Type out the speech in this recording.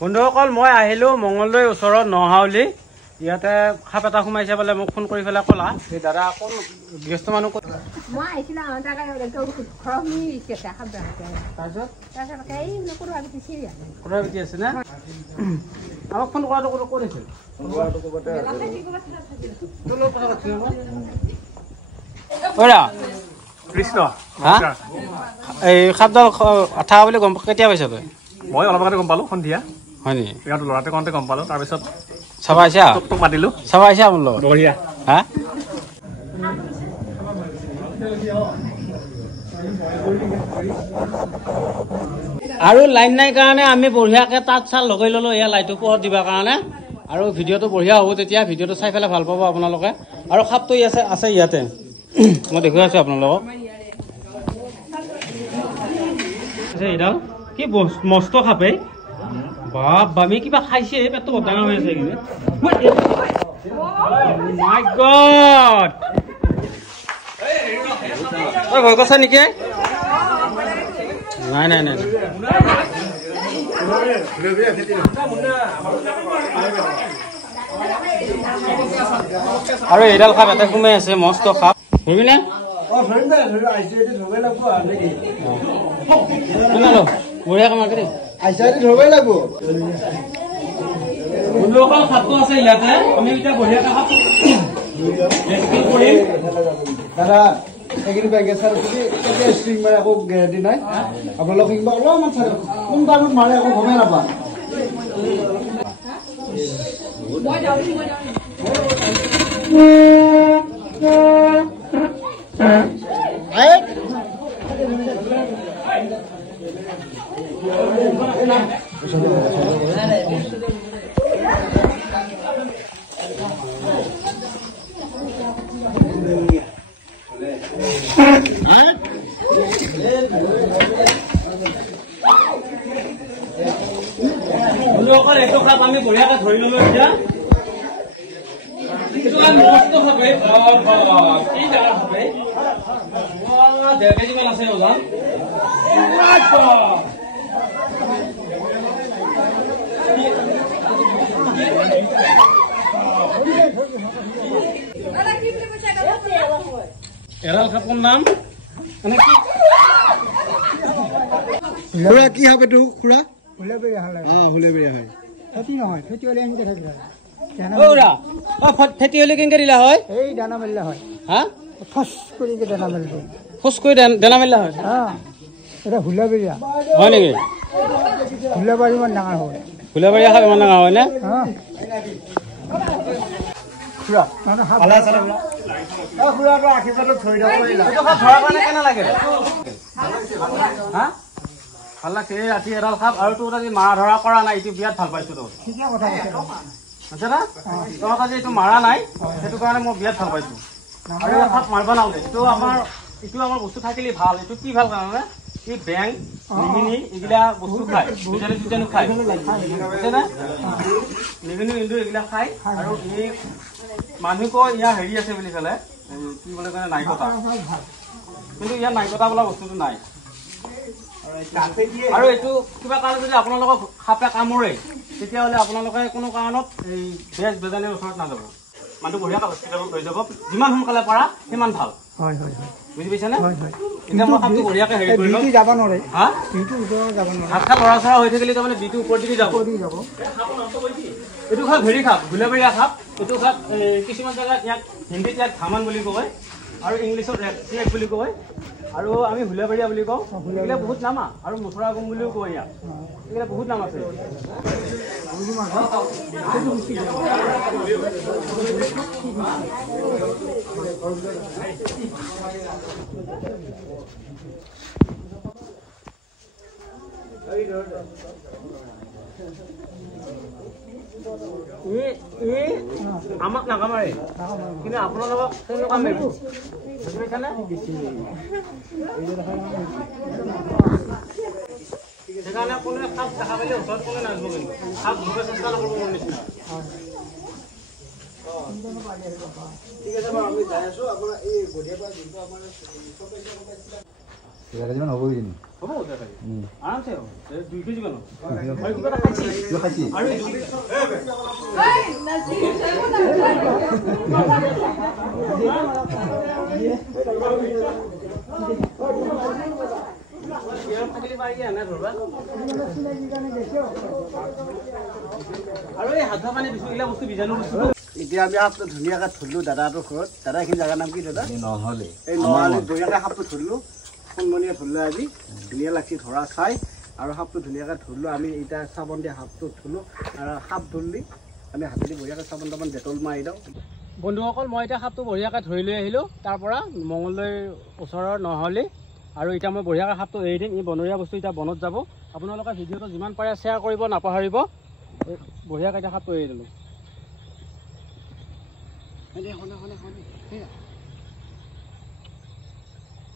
বন্ধুসকল মই আহিলো মঙ্গলদৈ ওচৰত নহাউলি ইয়াতে সাপ এটা সোমাইছে বলে মোক ফোন কৰি ফেলে কলা এই দাদা কোন গৃহস্থ মানুহ ক'ত মই আহিছিলা তাকে ঘৰমি কেছে সাপ তাৰপিছত এই নকৰো আমি চিৰিয়া কৰা বিতি আছে না আমাক ফোন কৰাটো ক'ত আছিল ওৰা কৃষ্ণ হা এই সাপডাল আঠা বুলি গম কেতিয়া পাইছ তই মই অলপ আগতে গম পালো সন্ধিয়া হয় নেকি ইয়াত ল'ৰাতে কওঁতে গম পালো তাৰপিছত চাবা আহিছা তোক মাতিলো চাবা আহিছা মোৰ লগত বঢ়িয়া হা আৰু লাইন নাই কাৰণে আমি বঢ়িয়াকে তাত চাল লগাই ললো এয়া লাইটটো পোহৰ দিবৰ কাৰণে আৰু ভিডিঅ'টো বঢ়িয়া হ'ব তেতিয়া ভিডিঅ'টো চাই পেলাই ভাল পাব আপোনালোকে আৰু সাপটো আছে ইয়াতে মই দেখুৱাই আছো আপোনালোকক এইডাল কি মস্ত সাপে বাপ বামি কিবা খাইছে পেটটো বৰ ডাঙৰ হৈ আছে কিন্তু মাই গড ভয় কৈছা নেকি নাই নাই নাই আৰু এইডাল সাপ এটা সোমাই আছে মস্ত সাপ ধৰিবি নে বঢ়িয়া কাম কৰি বন্ধুসকল সাপটো আছে ইয়াতে আমি এতিয়া বঢ়িয়াকে সাপ দাদা এইখিনি বেগে চাৰ কেতিয়া ষ্ট্ৰিং মাৰে আকৌ গেৰেণ্টি নাই আপোনালোক কিবা অলপমান চাৰ কোন টাইমত মাৰে আকৌ গমেই নাপায় এইটো সাপ আমি বঢ়িয়াকে ধৰি ললো এতিয়া মস্ত সাপে কি ডাঙৰ সাপে 1.5 কেজি মান আছে ওজন এৰাল সাপৰ নাম মানে কি খুৰা কি সাপ এইটো খুৰা হুলেবেৰিয়া হলে হুলেবেৰিয়া হয় খেতি নহয় খেতি হলে এনেকে থাকিলে ফেটি হলে কেনেকে দিলা হয় এই দানা মেলিলে হয় হা ফস কৰি দানা মেলিব খোজ কৰি দানা মেলিলা হয় এটা হুলেবেৰিয়া হয় নেকি হুলেবাৰী ইমান ডাঙৰ হয় হুলেবেৰিয়া সাপ ইমান ডাঙৰ হয় নে খুৰা ভালে আছে খুৰাটো আশীৰ্বাদত ধৰি দিব পাৰিলা ধৰাৰ কাৰণে কেনে লাগে হা ভাল লাগছে এই ৰাতি এডাল সাপ আৰু তোৰ আজি মাৰা ধৰা কৰা নাই এইটো বিৰাট ভাল পাইছো তোৰ ঠিকে কথা আছে না তহঁত আজি এইটো মাৰা নাই সেইটো কাৰণে মই বিৰাট ভাল পাইছো আৰু সাপ মাৰিব নালাগে এইটো আমাৰ বস্তু থাকিলে ভাল এইটো কি ভাল কাৰণে এই বেং নিমিনি এইগিলা বস্তু খায় দুজনে খায় আছে না নিমিনি ইন্দু এইগিলা খায় আৰু এই মানুহকো ইয়াৰ হেৰি আছে বুলি ক'লে কি বুলি কয় নাইকতা কিন্তু ইয়াৰ নাইকতা বোলা বস্তুটো নাই আৰু এইটো কিবা কাৰণে যদি আপোনালোকক সাপে কামোৰে তেতিয়াহ'লে আপোনালোকে কোনো কাৰণত এই বেজ বেজানীৰ ওচৰত নাযাব মানুহটো বঢ়িয়াকৈ হস্পিটেলত লৈ যাব যিমান সোনকালে পাৰা সিমান ভাল হয় হয় বুজি পাইছানে এতিয়া মই সাপটো বঢ়িয়াকৈ হেৰি কৰি লওঁ যাব নোৱাৰে হা বিটো ওপৰত যাব নোৱাৰে হাত খা লৰা চৰা হৈ থাকিলে তাৰমানে বিটো ওপৰত দি যাব এইটো সাপ হেৰি সাপ হুলেবেৰিয়া সাপ এইটো সাপ কিছুমান জেগাত ইয়াক হিন্দীত ইয়াক ধামান বুলি কয় আৰু ইংলিছত ৰেড বুলি কয় আৰু আমি হুলেবেৰিয়া বুলি কওঁ এইগিলা বহুত নাম আৰু মথুৰা গুম বুলিও কওঁ ইয়াক এইগিলা বহুত নাম আছে আমাক নাকামাৰে কিন্তু আপোনালোকক তেওঁলোক আমি বুজি পাইছানে সেইকাৰণে কোনোৱে সাপ দেখা পালে ওচৰত কোনে নাযাব কিন্তু সাপ ধৰিব চেষ্টা নকৰিব মোৰ নিচিনা ঠিক আছে বাৰু আমি যাই আছো আপোনাৰ এই গধীয়া পৰা যোনটো আমাৰ হ'ব তৰকাৰী আৰামছে হ'ব 2 কেজি মান মই কিবা এটা খাইছি আৰু আৰু এই হাত মানে দিছো এইলা বস্তু বিজাণু বস্তু এতিয়া আমি সাপটো ধুনীয়াকৈ ধৰিলোঁ দাদাটোৰ ঘৰত দাদা এইখিনি জেগাৰ নাম কি দাদা নহ'লে এই নহ'লে বঢ়িয়াকৈ সাপটো ধৰিলোঁ সোণমণিয়ে ধৰিলোঁ আজি ধুনীয়া লাগছি ধৰা চাই আৰু সাপটো ধুনীয়াকৈ ধৰিলোঁ আমি এতিয়া চাবোন দি সাপটো ধৰিলোঁ আৰু সাপ ধৰিলি আমি হাতেদি বঢ়িয়াকৈ চাবোন তাবোন ডেটল মাৰি দিওঁ বন্ধুসকল মই এতিয়া সাপটো বঢ়িয়াকৈ ধৰি লৈ আহিলোঁ তাৰ পৰা মঙলদৈ ওচৰৰ নহ'লে আৰু এতিয়া মই বঢ়িয়াকৈ সাপটো এৰি দিম এই বনৰীয়া বস্তু এতিয়া বনত যাব আপোনালোকে ভিডিঅ'টো যিমান পাৰে শ্বেয়াৰ কৰিব নাপাহৰিব বঢ়িয়াকৈ এতিয়া সাপটো এৰি দিলোঁ